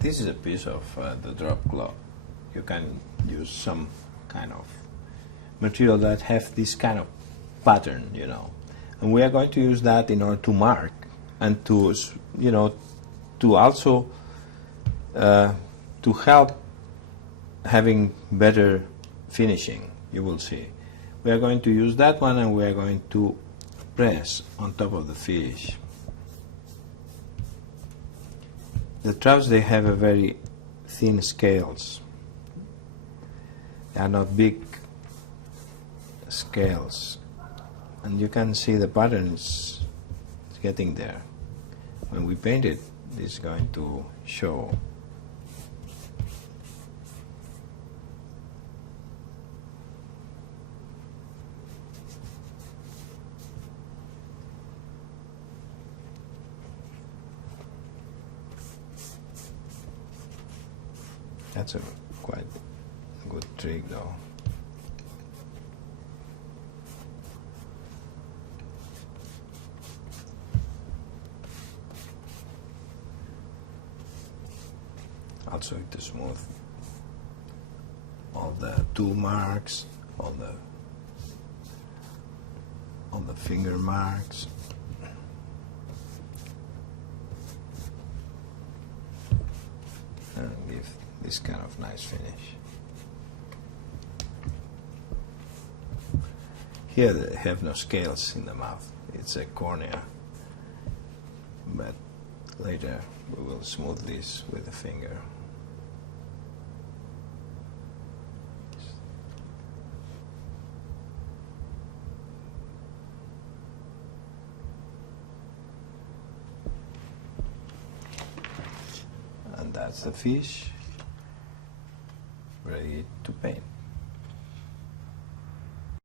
This is a piece of the drop cloth. You can use some kind of material that have this kind of pattern, you know. And we are going to use that in order to mark and to, you know, to also to help having better finishing. You will see. We are going to use that one, and we are going to press on top of the fish. The trouts, they have a very thin scales. They are not big scales, and you can see the patterns getting there. When we paint it, it's going to show. That's a quite good trick, though. Also to smooth all the tool marks, all the finger marks. And give this kind of nice finish. Here they have no scales in the mouth. It's a cornea. But later we will smooth this with the finger. And that's the fish ready to paint.